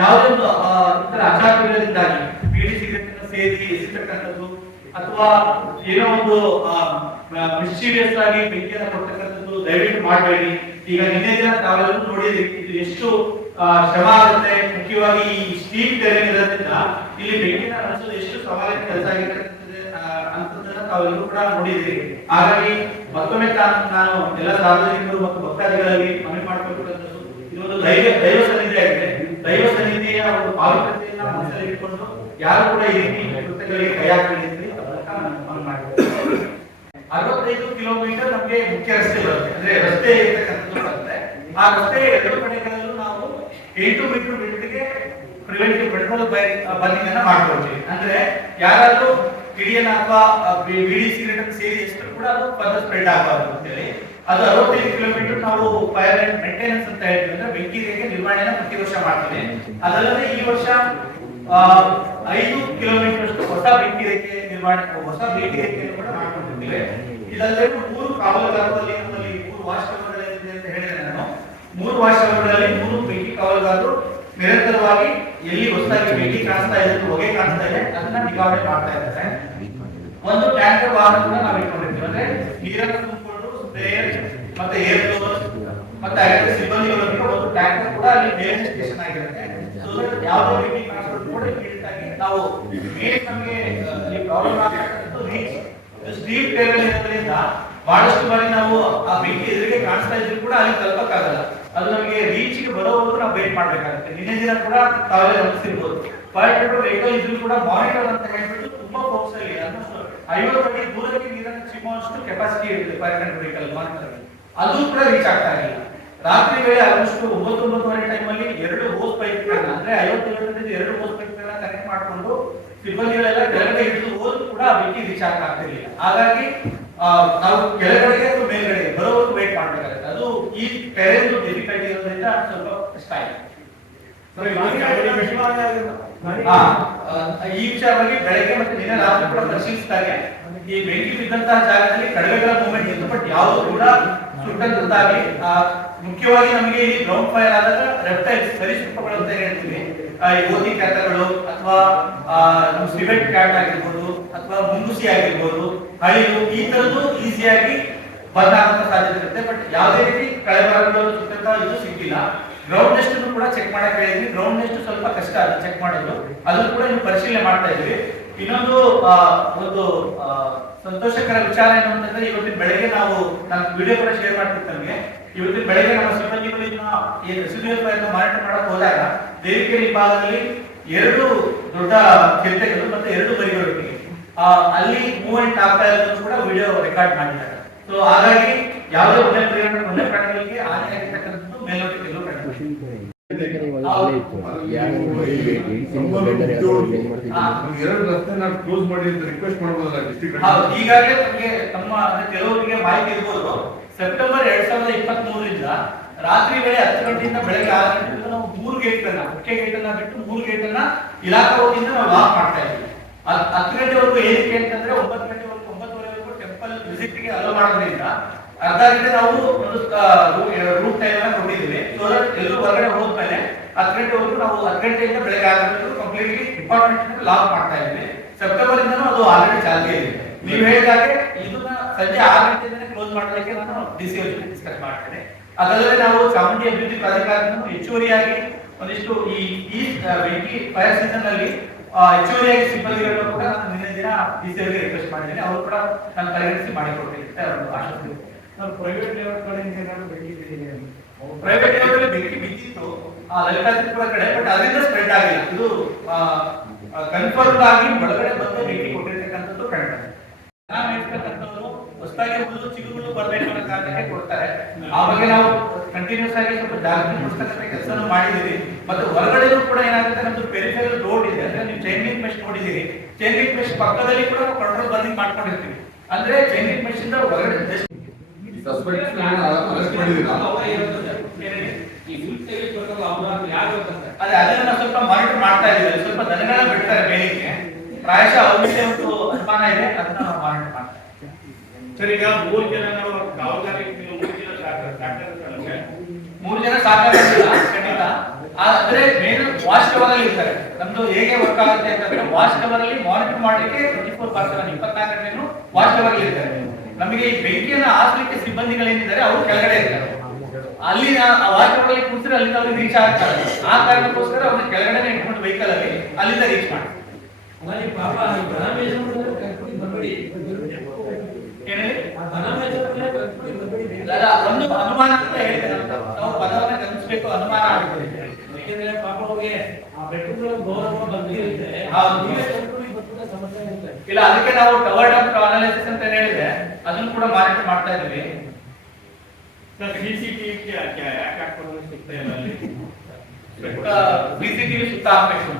ಯಾವುದೇ ಒಂದು ಇತರ ಅಚಾತುರ್ಯದಿಂದಾಗಿ ಬೀಡಿ ಸಿಗರೇಟ್ ಸೇದಿ ಎಸಿತಕ್ಕಂಥದ್ದು ಅಥವಾ ಏನೋ ಒಂದು ಮಿಸ್ಚೀವಿಯಸ್ ಆಗಿ ಬೆಂಕಿಯನ್ನು ಕೊಡ್ತಕ್ಕಂಥದ್ದು ದಯವಿಟ್ಟು ಮಾಡಬೇಡಿ. ಈಗ ನಿನ್ನೆ ದಿನ ತಾವೆಲ್ಲರೂ ನೋಡಿದ್ರಿ ಇದು ಎಷ್ಟು ಶ್ರಮ ಆಗುತ್ತೆ. ಮುಖ್ಯವಾಗಿ ಈ ಸ್ಟೀಮ್ ಟೆರೈನ್ ಇರೋದ್ರಿಂದ ಇಲ್ಲಿ ಬೆಂಕಿನ ಹಂಚೋದು ಎಷ್ಟು ಸವಾಲಿನ ಕೆಲಸ ಆಗಿರ್ತದೆ ಅಂತದನ್ನ ತಾವೆಲ್ಲರೂ ಕೂಡ ನೋಡಿದ್ರಿ. ಹಾಗಾಗಿ ಮತ್ತೊಮ್ಮೆ ನಾನು ಎಲ್ಲ ಸಾರ್ವಜನಿಕರು ಮತ್ತು ಭಕ್ತಾದಿಗಳಲ್ಲಿ ಮನವಿ ಮಾಡ್ಕೊಳ್ತಕ್ಕಂಥದ್ದು ಇದೊಂದು ದೈವ ಸನ್ನಿಧಿ ಆಗಿದೆ. ದೈವ ಸನ್ನಿಧಿಯ ಒಂದು ಪಾವಿತ್ರತೆಯನ್ನ ಮನಸ್ಸಲ್ಲಿ ಇಟ್ಕೊಂಡು ಯಾರು ಕೂಡ ಈ ರೀತಿ ಕೃತ್ಯಗಳಿಗೆ ಕೈ ಹಾಕಬೇಡಿ. 65 ಕಿಲೋಮೀಟರ್ ನಮಗೆ ಮುಖ್ಯ ರಸ್ತೆ ಬರುತ್ತೆ, ಅಂದ್ರೆ ರಸ್ತೆ ಇರ್ತಕ್ಕಂಥದ್ದು ಬರುತ್ತೆ. ಆ ರಸ್ತೆ ಎರಡು ಕಡೆಗಳಲ್ಲೂ ನಾವು 8 ಮೀಟರ್ ಬಿಟ್ಟಿಗೆ ಪ್ರಿವೆಂಟಿವ್ ಪೆಟ್ರೋಲ್ ಬರ್ನಿಂಗ್ ಅನ್ನ ಮಾಡ್ಕೊಳ್ತೀವಿ. ಅಂದ್ರೆ ಯಾರಾದ್ರೂ ಕಿಡಿಯನ್ನ ಅಥವಾ ಬಿಡಿ ಸಿಗರೇಟ್ ಸೇರಿ ಎಷ್ಟು ಕೂಡ ಅದು ಫರ್ದರ್ ಸ್ಪ್ರೆಡ್ ಆಗಬಾರ್ದು ಅಂತ ಹೇಳಿ ಅದು 65 ಕಿಲೋಮೀಟರ್ ನಾವು ಫೈರ್ ಅಂಡ್ ಮೇಂಟೆನೆನ್ಸ್ ಅಂತ ಹೇಳ್ತೀವಿ. ಅಂದ್ರೆ ಬೆಂಕಿ ರೇಖೆ ನಿರ್ವಹಣೆನ ಪ್ರತಿ ವರ್ಷ ಮಾಡ್ತೀವಿ. ಅದಲ್ಲದೆ ಈ ವರ್ಷ 5 ಕಿಲೋಮೀಟರ್ ಅಷ್ಟು ಹೊಸ ಬೆಂಕಿ ರೇಖೆ ನಿರ್ವಹಣೆ ಹೊಸ ಬೆಂಕಿ ರೇಖೆಯನ್ನು ಕೂಡ ಮಾಡ್ಕೊಂಡಿದ್ದೇವೆ. ಇದಲ್ಲದೆ 3 ಕಾವಲುಗಾರರಲ್ಲಿ ನಮ್ಮಲ್ಲಿ 3 ವಾಚ್ ಟವರ್ಗಳಿದೆ ಅಂತ ಹೇಳಿದ್ರೆ ನಾನು 3 ವಾಚ್ ಟವರ್ಗಳಲ್ಲಿ 3 ಬೆಂಕಿ ಕಾವಲುಗಾರರು ನಿರಂತರವಾಗಿ ಎಲ್ಲಿ ಹೊಸದಾಗಿ ಬೆಂಕಿ ಕಾಣಿಸ್ತಾ ಇದೆ ಹೊಗೆ ಕಾಣಿಸ್ತಾ ಇದೆ ಅದನ್ನ ನಿಗಾವಣೆ ಮಾಡ್ತಾ ಇದ್ದಾರೆ. ಒಂದು ಟ್ಯಾಂಕರ್ ವಾಹನ ಕೂಡ ನಾವು ಇಟ್ಕೊಂಡಿರ್ತೀವಿ. ಅಂದ್ರೆ ನೀರನ್ನು ತುಂಬಿಕೊಂಡು ಸ್ಪ್ರೇಯರ್ ಮತ್ತೆ ಏರ್ ಬ್ಲೋವರ್ ಮತ್ತೆ ಅದಕ್ಕೆ ಸಿಬ್ಬಂದಿಗಳೊಂದಿಗೆ ಒಂದು ಟ್ಯಾಂಕರ್ ಕೂಡ ಅಲ್ಲಿ ಮೇಲ್ ಸ್ಟೇಷನ್ ಆಗಿರುತ್ತೆ. ಸೊ ಯಾವುದೇ ಬೆಂಕಿ ಕಾಣಿಸ್ಕೊಂಡು ಕೂಡ ಇಮಿಡಿಯೇಟ್ ನಾವು ಮೇಲ್ ನಮಗೆ ಅಲ್ಲಿ ಪ್ರಾಬ್ಲಮ್ ಆಗ್ತಕ್ಕಂಥದ್ದು ರೀಚ್ ಸ್ಟೀಪ್ ಟೇಬಲ್ ಇರೋದ್ರಿಂದ ಬಹಳಷ್ಟು ಬಾರಿ ನಾವು ಆ ಬೆಂಕಿ ಎದುರಿಗೆ ಕಾಣಿಸ್ತಾ ಇದ್ರು ಕೂಡ ಅಲ್ಲಿ ತಲುಪಕ್ಕಾಗಲ್ಲ. ಅದು ನಮಗೆ ರೀಚ್ಗೆ ಬರೋವರೆಗೂ ನಾವು ವೇಟ್ ಮಾಡ್ಬೇಕಾಗುತ್ತೆ. ನಿನ್ನೆ ದಿನ ಕೂಡ ತಾವೆಲ್ಲ ಗಮನಿಸಿರ್ಬೋದು ಫೈರ್ ಟೆಂಡರ್ ವೆಹಿಕಲ್ ಇದ್ರು ಕೂಡ ಮಾನಿಟರ್ ಅಂತ ಹೇಳ್ಬಿಟ್ಟು ತುಂಬಾ ಫೋರ್ಸ್ ಅಲ್ಲಿ ಆಲ್ಮೋಸ್ಟ್ 50 ಅಡಿ ದೂರಕ್ಕೆ ನೀರನ್ನು ಚಿಮ್ಮುವಷ್ಟು ಕೆಪಾಸಿಟಿ ಇರುತ್ತೆ ಫೈರ್ ಟೆಂಡರ್ ವೆಹಿಕಲ್ ಮಾನಿಟರ್. ಅದು ಕೂಡ ರೀಚ್ ಆಗ್ತಾ ಇರಲಿಲ್ಲ. ರಾತ್ರಿ ವೇಳೆ ಆಲ್ಮೋಸ್ಟ್ 9:30 ಟೈಮಲ್ಲಿ 2 ಹೋಸ್ ಪೈಪ್ಗಳನ್ನ ಅಂದ್ರೆ 50 2 ಹೋಸ್ ಪೈಪ್ಗಳನ್ನ ಕನೆಕ್ಟ್ ಮಾಡಿಕೊಂಡು ಸಿಬ್ಬಂದಿಗಳೆಲ್ಲ ಕೆಳಗಡೆ ಹಿಡಿದು ಹೋದ್ರು ಕೂಡ ಬೆಂಕಿ ರೀಚ್ ಆಗ್ತಿರ್ಲಿಲ್ಲ. ಹಾಗಾಗಿ ನಾವು ಕೆಳಗಡೆಗೆ ಅಥವಾ ಮೇಲ್ಗಡೆಗೆ ಬರೋವರೆಗೂ ವೇಟ್ ಮಾಡಬೇಕಾಗುತ್ತೆ. ಅದು ಈ ಟೆರೇನ್ ಡಿಫಿಕಲ್ಟಿ ಇರೋದ್ರಿಂದ ಸ್ವಲ್ಪ ಕಷ್ಟ ಇದೆ. ಈ ವಿಚಾರವಾಗಿ ಬೆಳಗ್ಗೆ ಮತ್ತೆ ನಿನ್ನೆ ರಾತ್ರಿ ಕೂಡ ಪರಿಶೀಲಿಸಿದಾಗ ಈ ಬೆಂಕಿ ಬಿದ್ದಂತಹ ಜಾಗದಲ್ಲಿ ಕಡವೆಗಳ ಮೂವ್ಮೆಂಟ್ ಇತ್ತು, ಬಟ್ ಯಾವುದು ಕೂಡ ಸುಟ್ಟಂತಾಗಿ ಮುಖ್ಯವಾಗಿ ನಮಗೆ ಈ ಗ್ರೌಂಡ್ ಫೈರ್ ಆದಾಗ ರೆಪ್ಟೈಲ್ಸ್ ಸರೀಸೃಪಗಳು ಅಂತ ಹೇಳ್ತೀವಿ, ಓದಿ ಕ್ಯಾಟಗಳು ಅಥವಾ ಸಿವೆಟ್ ಕ್ಯಾಟ್ ಆಗಿರ್ಬೋದು ಅಥವಾ ಮುಂಗುಸಿ ಆಗಿರ್ಬೋದು ಹಳಿರು ಈ ತರದ್ದು ಈಸಿಯಾಗಿ ಬಂದ್ ಆಗುವಂತ ಸಾಧ್ಯತೆ ಇರುತ್ತೆ. ಬಟ್ ಯಾವುದೇ ರೀತಿ ಕಳೆಬರಗಳು ಸುತ್ತಂತ ಇದು ಸಿಕ್ಕಿಲ್ಲ. ಗ್ರೌಂಡ್ ನೆಸ್ಟ್ ಕೂಡ ಚೆಕ್ ಮಾಡಕ್ ಹೇಳಿದ್ವಿ. ಗ್ರೌಂಡ್ ನೆಸ್ಟ್ ಸ್ವಲ್ಪ ಕಷ್ಟ ಅದು ಚೆಕ್ ಮಾಡೋದು, ಅದನ್ನು ಕೂಡ ನೀವು ಪರಿಶೀಲನೆ ಮಾಡ್ತಾ ಇದ್ವಿ. ಇನ್ನೊಂದು ಒಂದು ಸಂತೋಷಕರ ವಿಚಾರ ಏನು ಅಂತಂದ್ರೆ ಇವತ್ತಿನ ಬೆಳಗ್ಗೆ ನಾನು ವಿಡಿಯೋ ಕೂಡ ಶೇರ್ ಮಾಡ್ತಿದ್ದೆ ನಮಗೆ. ಇವತ್ತಿನ ಬೆಳಗ್ಗೆ ನಮ್ಮ ಸಿಬ್ಬಂದಿಗಳು ಈ ರೆಸಿಡ್ಯೂಯಲ್ ಫೈರ್ ಮಾನಿಟರ್ ಮಾಡಕ್ ಹೋದಾಗ ದೇವಿಕೆರೆ ಭಾಗದಲ್ಲಿ 2 ದೊಡ್ಡ ಚಿರತೆಗಳು ಮತ್ತೆ 2 ಮರಿಗಳೊಟ್ಟಿಗೆ ಅಲ್ಲಿ ಮೂವ್ಮೆಂಟ್ ಆಗ್ತಾ ಇರೋದನ್ನು ಕೂಡ ವಿಡಿಯೋ ರೆಕಾರ್ಡ್ ಮಾಡಿದ್ದಾರೆ. ಸೊ ಹಾಗಾಗಿ ಯಾವುದೇ ವನ್ಯ ಪ್ರಾಣಿಗಳಿಗೆ ಹಾನಿಯಾಗಿರ್ತಕ್ಕಂಥದ್ದು ಮೇಲ್ನೋಟಕ್ಕೆ ಎಲ್ಲೂ ಕಾಣಿಲ್ಲ. ಈಗಾಗಲೇ ತಮಗೆ ಕೆಲವರಿಗೆ ಮಾಹಿತಿ ಇರ್ಬೋದು. ಸೆಪ್ಟೆಂಬರ್ 2023 ರಾತ್ರಿ ವೇಳೆ 10 ಗಂಟೆಯಿಂದ ಬೆಳಗ್ಗೆ 6 ಗಂಟೆಯಿಂದ ನಾವು 3 ಗೇಟ್ಗಳನ್ನ ಮುಖ್ಯ ಗೇಟ್ ಅನ್ನ ಬಿಟ್ಟು 3 ಗೇಟ್ಗಳನ್ನ ಇಲಾಖಾ ವತಿಯಿಂದ ನಾವು ಲಾಕ್ ಮಾಡ್ತಾ ಇದ್ದೀವಿ. 10 ಗಂಟೆವರೆಗೂ ಏನಕ್ಕೆ ಅಂತಂದ್ರೆ 9 ಗಂಟೆವರೆಗೂ 9:30ವರೆಗೂ ಟೆಂಪಲ್ ವಿಸಿಟ್ ಗೆ ಅಲೋ ಮಾಡೋದ್ರಿಂದ ಅರ್ಧ ಗಂಟೆ ನಾವು ರೂಟ್ ಟೈಮ್ ಅನ್ನ ಕೊಟ್ಟಿದ್ದೀವಿ. ಸೊ ಎಲ್ಲರೂ ಹೊರಗಡೆ ಹೋದ್ಮೇಲೆ 10 ಗಂಟೆವರೆಗೂ ನಾವು 10 ಗಂಟೆಯಿಂದ ಬೆಳಗ್ಗೆ 6 ಗಂಟೆವರೆಗೂ ಕಂಪ್ಲೀಟ್ಲಿ ಡಿಪಾರ್ಟ್ಮೆಂಟ್ ಲಾಕ್ ಮಾಡ್ತಾ ಇದ್ದೀವಿ. ಸೆಪ್ಟೆಂಬರ್ ಇಂದನೂ ಅದು ಆಲ್ರೆಡಿ ಚಾಲ್ತಿ ಇದೆ. ನೀವು ಹೇಳಿದಾಗೆ ಇದನ್ನ ಸಂಜೆ 6 ಗಂಟೆಯಿಂದನೇ ಕ್ಲೋಸ್ ಮಾಡೋದಕ್ಕೆ ನಾನು ಡಿಸಿ ಜೊತೆ ಡಿಸ್ಕಸ್ ಮಾಡ್ತೇನೆ. ಅದಲ್ಲದೆ ನಾವು ಚಾಮುಂಡಿ ಅಭಿವೃದ್ಧಿ ಪ್ರಾಧಿಕಾರವನ್ನು ಹೆಚ್ಚುವರಿಯಾಗಿ ಒಂದಿಷ್ಟು ಈ ಬೆಂಕಿ ಫೈರ್ ಸೀಸನ್ ಅಲ್ಲಿ ಹೆಚ್ಚುವರಿಯಾಗಿ ಸಿಬ್ಬಂದಿಗಳನ್ನು ಕೂಡ ನಾನು ನಿನ್ನೆ ದಿನ ಡಿಸಿ ಅವರಿಗೆ ರಿಕ್ವೆಸ್ಟ್ ಮಾಡಿದ್ದೇನೆ. ಅವರು ಕೂಡ ನಾನು ಪರಿಗಣಿಸಿ ಮಾಡಿಕೊಡ್ತೀನಿ ಅಂತ ಒಂದು ಆಶಿಸ್ತೀನಿ. ಪ್ರೈವೇಟ್ ಲೆವೆಲ್ ಕಡೆಯಿಂದ ಪ್ರೈವೇಟ್ ಲೆವೆಲ್ ಬೆಂಕಿ ಬಿದ್ದಿತ್ತು ಲಲಿತಾದ್ರಿಪುರ ಕಡೆ, ಬಟ್ ಅದರಿಂದ ಸ್ಪ್ರೆಡ್ ಆಗಿಲ್ಲ. ಇದು ಕನ್ಫರ್ಮ್ ಆಗಿ ಒಳಗಡೆ ಬಂದು ಬೆಂಕಿ ಕೊಟ್ಟಿರ್ತಕ್ಕಂಥದ್ದು ಕಂಡಿದೆ. ಮೇಯಿಸ್ತಕ್ಕಂಥವ್ರು ಹೊಸದಾಗಿ ಹುಲ್ಲು ಚಿಗುರುಗಳು ಬರಬೇಕು ಅನ್ನೋ ಕಾರಣಕ್ಕೆ ಕೊಡ್ತಾರೆ. ಆ ಬಗ್ಗೆ ನಾವು ಕಂಟಿನ್ಯೂಸ್ ಆಗಿ ಸ್ವಲ್ಪ ಜಾಗೃತಿ ಮೂಡಿಸ್ತಕ್ಕಂಥ ಕೆಲಸನೂ ಮಾಡಿದ್ದೀವಿ. ಮತ್ತು ಹೊರಗಡೆನೂ ಕೂಡ ಏನಾಗುತ್ತೆ, ನಮ್ದು ಪೆರಿಫೆರಲ್ ರೋಡ್ ಇದೆ, ಅಂದ್ರೆ ನೀವು ಚೈನ್ ಲಿಂಕ್ ಮೆಶ್ ನೋಡಿದ್ದೀರಿ. ಚೈನ್ ಲಿಂಕ್ ಮೆಶ್ ಪಕ್ಕದಲ್ಲಿ ಕೂಡ ನಾವು ಕಂಟ್ರೋಲ್ ಬರ್ನಿಂಗ್ ಮಾಡ್ಕೊಂಡಿರ್ತೀವಿ. ಅಂದ್ರೆ ಚೈನ್ ಲಿಂಕ್ ಮೆಶ್ ಇಂದ ಹೊರಗಡೆ ಅದನ್ನ ನಾವು ಸ್ವಲ್ಪ ಮಾನಿಟರ್ ಮಾಡ್ತಾ ಇದ್ದೀವಿ. ಸ್ವಲ್ಪ ದನಗಳ ಬಿಡ್ತಾರೆ ಮೇಲಿಗೆ, ಪ್ರಾಯಶಃ ಅವ್ರಿಗೆ ಒಂದು ಅನುಮಾನ ಇದೆ, ಅದನ್ನ ನಾವು ಮಾನಿಟರ್ ಮಾಡ್ತಾ ಇದ್ದೀವಿ. ಸರ್, ಈಗ 3 ಜನ ನಾವು ಕಾವಲುಗಾರರಿಗೆ 3 ಜನ ಸಾಕಾಗಿಲ್ಲ ಖಂಡಿತ. ಆದ್ರೆ ಮೇನ್ ವಾಚ್ ಒಂದು ಹೇಗೆ ವರ್ಕ್ ಆಗುತ್ತೆ ಅಂತಂದ್ರೆ ವಾಚ್ ಟವರ್ ಅಲ್ಲಿ ಮಾನಿಟರ್ ಮಾಡಲಿಕ್ಕೆ 24/7 24 ಗಂಟೆನೂ ವಾಚ್ ಟವರ್ ಅಲ್ಲಿ ಇರ್ತಾರೆ. ನಮಗೆ ಈ ಬೆಂಕಿಯನ್ನು ಆರಿಸಲಿಕ್ಕೆ ಸಿಬ್ಬಂದಿಗಳೇನಿದ್ದಾರೆ ಅವರು ಕೆಳಗಡೆ ಇರ್ತಾರೆ. ಅಲ್ಲಿ ವಾಚ್ ಟವರ್ ಅಲ್ಲಿ ಕೂತ್ರೆ ಅಲ್ಲಿಂದ ಅವ್ರಿಗೆ ರೀಚ್ ಆಗ್ತಾರೆ. ಆ ಕಾರಣಕ್ಕೋಸ್ಕರ ಅವ್ರನ್ನ ಕೆಳಗಡೆ ಇಟ್ಕೊಂಡು ವೆಹಿಕಲ್ ಅಲ್ಲಿ ಅಲ್ಲಿಂದ ರೀಚ್ ಮಾಡಿ. ಒಂದು ಅನುಮಾನ ಅಂತ ಹೇಳ್ತೇನೆ, ನಾವು ಪದವನ್ನ ಗಮನಿಸಬೇಕು, ಅನುಮಾನ ಆಗುತ್ತೆ. ಯಾಕೆಂದ್ರೆ ಪಾಪ ಅವ್ರಿಗೆ ಆ ಬೆಟ್ಟಗಳ ಗೌರವ ಬಂದಿರುತ್ತೆ. ಇಲ್ಲ, ಅದಕ್ಕೆ ನಾವು ಟವರ್ ಡಂಪ್ ಅನಾಲಿಸಿಸ್ ಅಂತ ಹೇಳಿದ್ರೆ ಅದನ್ನು ಕೂಡ ಮಾನಿಟರ್ ಮಾಡ್ತಾ ಇದ್ದೀವಿ. CCTV ಯಾಕೆ ಹಾಕೋದು ಸಿಗ್ತಾ ಇಲ್ಲ ಅಲ್ಲಿ? CCTV ಸುತ್ತ ಹಾಕ್ಬೇಕು.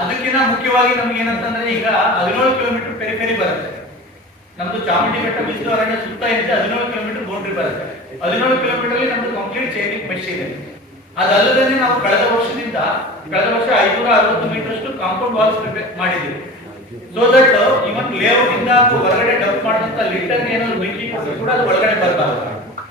ಅದಕ್ಕಿಂತ ಮುಖ್ಯವಾಗಿ ನಮ್ಗೆ ಏನಂತಂದ್ರೆ ಈಗ 17 ಕಿಲೋಮೀಟರ್ ಪೆರಿಫೆರಿ ಬರುತ್ತೆ. ನಮ್ದು ಚಾಮುಂಡಿ ಬೆಟ್ಟ ಮೀಸಲು ಅರಣ್ಯ ಸುತ್ತ ಇದೆ 17 ಕಿಲೋಮೀಟರ್ ಬೌಂಡ್ರಿ ಬರುತ್ತೆ. 17 ಕಿಲೋಮೀಟರ್ ಅಲ್ಲಿ ನಮ್ದು ಕಂಪ್ಲೀಟ್ ಚೈನಿಂಗ್ ಮೆಶ್ ಇದೆ. ಅದಲ್ಲದೆ ನಾವು ಕಳೆದ ವರ್ಷ 560 ಮೀಟರ್ ಅಷ್ಟು ಕಾಂಪೌಂಡ್ ವಾಲ್ಸ್ ಮಾಡಿದ್ದೀವಿ. ಸೊ ದಟ್ ಇವನ್ ಲೇಔಟ್ ಇಂದ ಹೊರಗಡೆ ಡಂಪ್ ಮಾಡಿದಂತ ಲಿಟರ್ ಏನಾದ್ರು ಬೆಂಕಿ ಕೂಡ ಅದು ಒಳಗಡೆ ಬರಬಾರದು.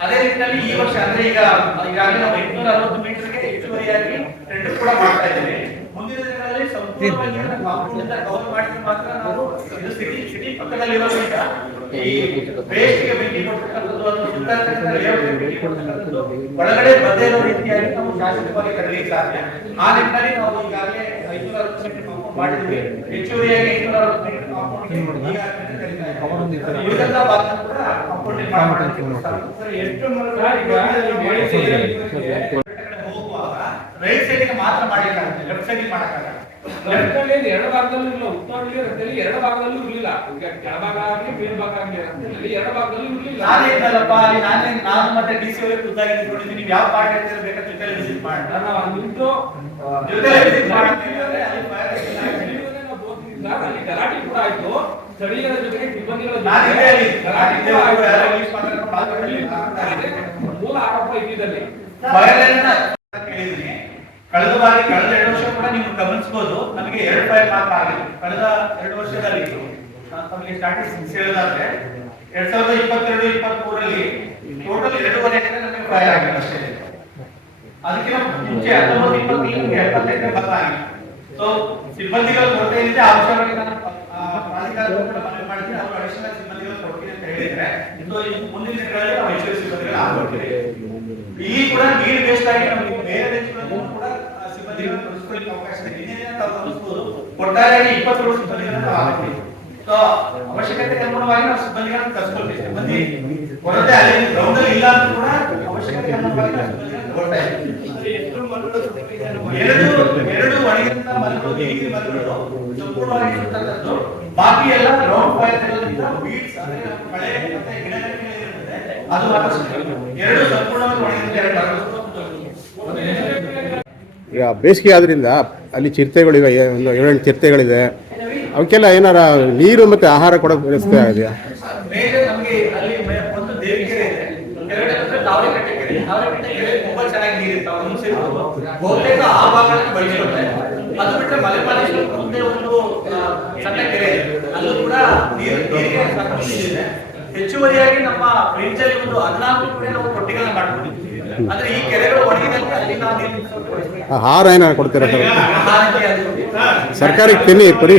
ಅದೇ ರೀತಿಯಲ್ಲಿ ಈ ವರ್ಷ ಅಂದ್ರೆ ಈಗಾಗಲೇ ನಾವು 860 ಮೀಟರ್ಗೆ ಹೆಚ್ಚುವರಿಯಾಗಿ ಟೆಂಡರ್ ಕೂಡ ಮಾಡ್ತಾ ಇದ್ದೀವಿ. ಮುಂದಿನ ದಿನಗಳಲ್ಲಿ ಸಂಪೂರ್ಣವಾಗಿ ಕಾಂಪೌಂಡ್ ಇಂದ ಕವರ್ ಮಾಡಿದ್ರೆ ಮಾತ್ರ ನಾವು ಇದು ಸಿಟಿ ಪಕ್ಕದಲ್ಲಿ ಇರೋದ್ರಿಂದ ಈ ಬೇಸ್ಗೆ ಬೆಂಕಿ ಕೊಡ್ತಕ್ಕಂಥದ್ದು ಅಥವಾ ಸುತ್ತಮುತ್ತ ಲೇಔಟ್ ಬೆಂಕಿ ಕೊಡ್ತಕ್ಕಂಥದ್ದು ಒಳಗಡೆ ಬರದೇ ಇರೋ ರೀತಿಯಾಗಿ ನಾವು ಶಾಶ್ವತವಾಗಿ ತರಲಿಕ್ಕೆ ಸಾಧ್ಯ. ಆ ನಿಟ್ಟಿನಲ್ಲಿ ನಾವು ಈಗಾಗಲೇ 560 ಮೀಟರ್ ಕಾಂಪೌಂಡ್ ಮಾಡಿದ್ವಿ. ಹೆಚ್ಚುವರಿಯಾಗಿ 860 ಮೀಟರ್ ಕಾಂಪೌಂಡ್ ಉಳಿದಂತ ಭಾಗ ಕೂಡ ಕಾಂಪೌಂಡ್ ನಿರ್ಮಾಣ ಮಾಡಲಿಕ್ಕೆ ಹೋಗುವಾಗ ರೈಟ್ ಸೈಡ್ಗೆ ಮಾತ್ರ ಮಾಡಲಿಕ್ಕಾಗುತ್ತೆ, ಲೆಫ್ಟ್ ಸೈಡ್ಗೆ ಮಾಡಕ್ಕಾಗಲ್ಲ. ಎರಡು ಭಾಗದಲ್ಲೂ ಇಲ್ಲ, ಉತ್ತರ ರಸ್ತೆಯಲ್ಲಿ ಎರಡು ಭಾಗದಲ್ಲೂ ಇರಲಿಲ್ಲ. ಈಗ ಕೆಳಭಾಗ ಆಗಲಿ ಮೇಲ್ಭಾಗ ಆಗಲಿ ರಸ್ತೆಯಲ್ಲಿ ಎರಡು ಭಾಗದಲ್ಲೂ ಇರಲಿಲ್ಲ. ನಾನು ಇದ್ದಲ್ಲಪ್ಪ ಅಲ್ಲಿ ನಾನು ಮತ್ತೆ DC ಅವರಿಗೆ ಖುದ್ದಾಗಿ ನಿಂತ್ಕೊಂಡಿದ್ದೀನಿ. ನೀವು ಯಾವ ಪಾರ್ಟ್ ಹೇಳ್ತೀರಾ ಬೇಕಾದ್ರೆ ಜೊತೆಲಿ ವಿಸಿಟ್ ಮಾಡಿ. ನಾನು ನಿಂತು ಜೊತೆಲಿ ವಿಸಿಟ್ ಮಾಡ್ತೀನಿ ಅಂದ್ರೆ ಅಲ್ಲಿ ಅಲ್ಲಿ ಗಲಾಟೆ ಕೂಡ ಆಯ್ತು. ಸ್ಥಳೀಯರ ಜೊತೆಗೆ ಸಿಬ್ಬಂದಿಗಳ ಮೂಲ ಆರೋಪ ಇದ್ದಿದ್ದಲ್ಲಿ ಕೇಳಿದ್ದೀನಿ. ಕಳೆದ 2 ವರ್ಷ ಕೂಡ ನೀವು ಗಮನಿಸಬಹುದು, ನಮಗೆ 2 ಫೈಲ್ ಮಾತ್ರ ಆಗಿದೆ. ಕಳೆದ 2 ವರ್ಷದಲ್ಲಿ ನಮಗೆ ಸ್ಟಾಟಿಸ್ಟಿಕ್ಸ್ ಹೇಳೋದಾದ್ರೆ 2022-23ರಲ್ಲಿ ಟೋಟಲ್ 2.5 ಎಕರೆ ನಮಗೆ ಫೈಲ್ ಆಗಿದೆ ಅಷ್ಟೇ. ಅದಕ್ಕಿಂತ ಮುಂಚೆ 19-20 ಬರ್ತಾ ಆಗಿದೆ. ಸೊ ಸಿಬ್ಬಂದಿಗಳ ಕೊರತೆ ಇದೆ. ಆ ವಿಷಯವಾಗಿ ನಾನು ಪ್ರಾಧಿಕಾರಕ್ಕೂ ಕೂಡ ಮನವಿ ಮಾಡಿದ್ದೀನಿ. ಅವರು ಅಡಿಷನಲ್ ಸಿಬ್ಬಂದಿಗಳು ಕೊಡ್ತೀನಿ ಅಂತ ಹೇಳಿದ್ರೆ ಮುಂದಿನ ದಿನಗಳಲ್ಲಿ ನಾವು ಹೆಚ್ಚುವರಿ ಸಿಬ್ಬಂದಿಗಳು ಹಾಕೊಡ್ತೀವಿ. ಇಲ್ಲಿ ಕೂಡ ನೀಡ್ ಬೇಸ್ಡ್ ಆಗಿ ನಮಗೆ ಬೇರೆ ದೇಶಗಳಲ್ಲೂ ಕೂಡ ಸಿಬ್ಬಂದಿಗಳು ತೊಡಗಿಸಿಕೊಳ್ಳಿಕ್ಕೆ ಅವಕಾಶ ಇದೆ. ಇನ್ನೇನ ನಾವು ಗಮನಿಸಬಹುದು, ಒಟ್ಟಾರೆಯಾಗಿ 27 ಸಿಬ್ಬಂದಿಗಳನ್ನು ಹಾಕ್ತೀವಿ. ಸೊ ಅವಶ್ಯಕತೆಗೆ ಅನುಗುಣವಾಗಿ ನಾವು ಸಿಬ್ಬಂದಿಗಳನ್ನು ಕರ್ಸ್ಕೊಳ್ತೀವಿ. ಸಿಬ್ಬಂದಿ ಕೊರತೆ ಅಲ್ಲಿ ಗ್ರೌಂಡ್ ಅಲ್ಲಿ ಇಲ್ಲ ಅಂತ ಕೂಡ ಅವಶ್ಯಕತೆಗೆ ಅನುಗುಣವಾಗಿ ನಾವು ಸಿಬ್ಬಂದಿಗಳನ್ನು ತಗೊಳ್ತಾ ಇದ್ದೀವಿ. ಎರಡು ಒಣಗಿದಂತ ಮರಗಳು, ನೀರಿನ ಮರಗಳು ಸಂಪೂರ್ಣವಾಗಿ ಸುತ್ತಕ್ಕದ್ದು. ಬಾಕಿ ಎಲ್ಲ ಗ್ರೌಂಡ್ ಫೈರ್ ವೀಡ್ಸ್ ಅಂದ್ರೆ ಕಳೆ ಮತ್ತೆ ಗಿಡಗಂಟಿಗಳು ಇರುತ್ತದೆ, ಅದು ಮಾತ್ರ ಎರಡು ಸಂಪೂರ್ಣವಾಗಿ ಒಣಗಿದಂತ 2 ಮರಗಳು. ಈಗ ಬೇಸಿಗೆ ಆದ್ರಿಂದ ಅಲ್ಲಿ ಚಿರತೆಗಳಿವೆ, ಒಂದು 7 ಚಿರತೆಗಳಿದೆ. ಅವಕ್ಕೆಲ್ಲ ಏನಾರ ನೀರು ಮತ್ತೆ ಆಹಾರ ಕೊಡೋಕೆ ವ್ಯವಸ್ಥೆ ಇದೆಯಾ? ಮೇಲೆ ನಮಗೆ ಅಲ್ಲಿ ಒಂದು ದೇವಿಕೆರೆ ಇದೆ, ಕೆಳಗಡೆ ಅಂದ್ರೆ ತಾವರೆಕಟ್ಟೆ ಕೆರೆ. ತಾವರೆಕಟ್ಟೆ ಕೆರೆ ತುಂಬಾ ಚೆನ್ನಾಗಿ ನೀರಿರ್ತಾವೆ. ಬಹುತೇಕ ಆ ಭಾಗಗಳನ್ನು ಬಳಸಿಕೊಳ್ತಾರೆ. ಅದು ಬಿಟ್ಟರೆ ಮಲೆಪಾಲೇಶ್ವರ ಮುಂದೆ ಒಂದು ಸಣ್ಣ ಕೆರೆ ಇದೆ, ಅಲ್ಲೂ ಕೂಡ ನೀರಿಗೆ ಸಾಕಷ್ಟು ಇದೆ. ಹೆಚ್ಚುವರಿಯಾಗಿ ನಮ್ಮ ಫ್ರಿಡ್ಜ್ ಅಲ್ಲಿ ಒಂದು 14 ಕೂಡ ನಾವು ತೊಟ್ಟಿಗಳನ್ನ ಮಾಡ್ಕೊಂಡಿದ್ದೀವಿ. ಅಂದ್ರೆ ಈ ಕೆರೆಗಳು ಒಣಗಿದಂತೆ ಅಲ್ಲಿ ನಾವು ನೀರು ಆಹಾರ ಏನಾರು ಕೊಡ್ತೀರಾ ಸರ್? ಆಹಾರಕ್ಕೆ ಸರ್ಕಾರಕ್ಕೆ ತಿನ್ನಿ ಪರಿ